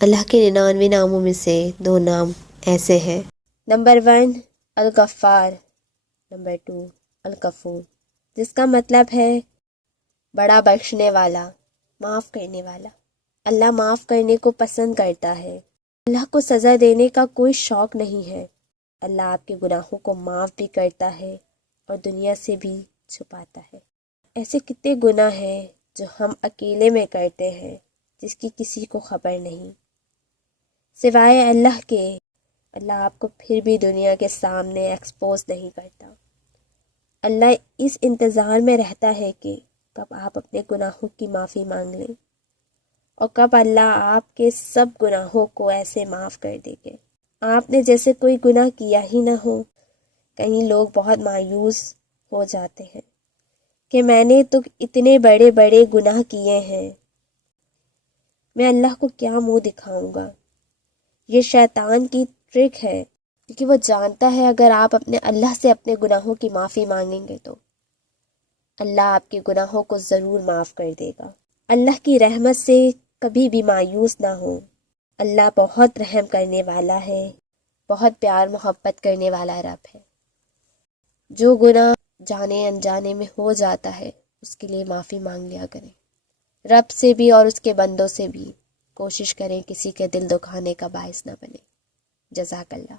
اللہ کے 99 ناموں میں سے 2 نام ایسے ہیں۔ نمبر 1 الغفار، نمبر 2 الغفور، جس کا مطلب ہے بڑا بخشنے والا، معاف کرنے والا۔ اللہ معاف کرنے کو پسند کرتا ہے۔ اللہ کو سزا دینے کا کوئی شوق نہیں ہے۔ اللہ آپ کے گناہوں کو معاف بھی کرتا ہے اور دنیا سے بھی چھپاتا ہے۔ ایسے کتنے گناہ ہیں جو ہم اکیلے میں کرتے ہیں، جس کی کسی کو خبر نہیں سوائے اللہ کے۔ اللہ آپ کو پھر بھی دنیا کے سامنے ایکسپوز نہیں کرتا۔ اللہ اس انتظار میں رہتا ہے کہ کب آپ اپنے گناہوں کی معافی مانگ لیں اور کب اللہ آپ کے سب گناہوں کو ایسے معاف کر دے گے آپ نے جیسے کوئی گناہ کیا ہی نہ ہو۔ کئی لوگ بہت مایوس ہو جاتے ہیں کہ میں نے تو اتنے بڑے بڑے گناہ کیے ہیں، میں اللہ کو کیا منہ دکھاؤں گا۔ یہ شیطان کی ٹرک ہے، کیونکہ وہ جانتا ہے اگر آپ اپنے اللہ سے اپنے گناہوں کی معافی مانگیں گے تو اللہ آپ کے گناہوں کو ضرور معاف کر دے گا۔ اللہ کی رحمت سے کبھی بھی مایوس نہ ہو۔ اللہ بہت رحم کرنے والا ہے، بہت پیار محبت کرنے والا رب ہے۔ جو گناہ جانے انجانے میں ہو جاتا ہے اس کے لیے معافی مانگ لیا کریں، رب سے بھی اور اس کے بندوں سے بھی۔ کوشش کریں کسی کے دل دکھانے کا باعث نہ بنے۔ جزاک اللہ۔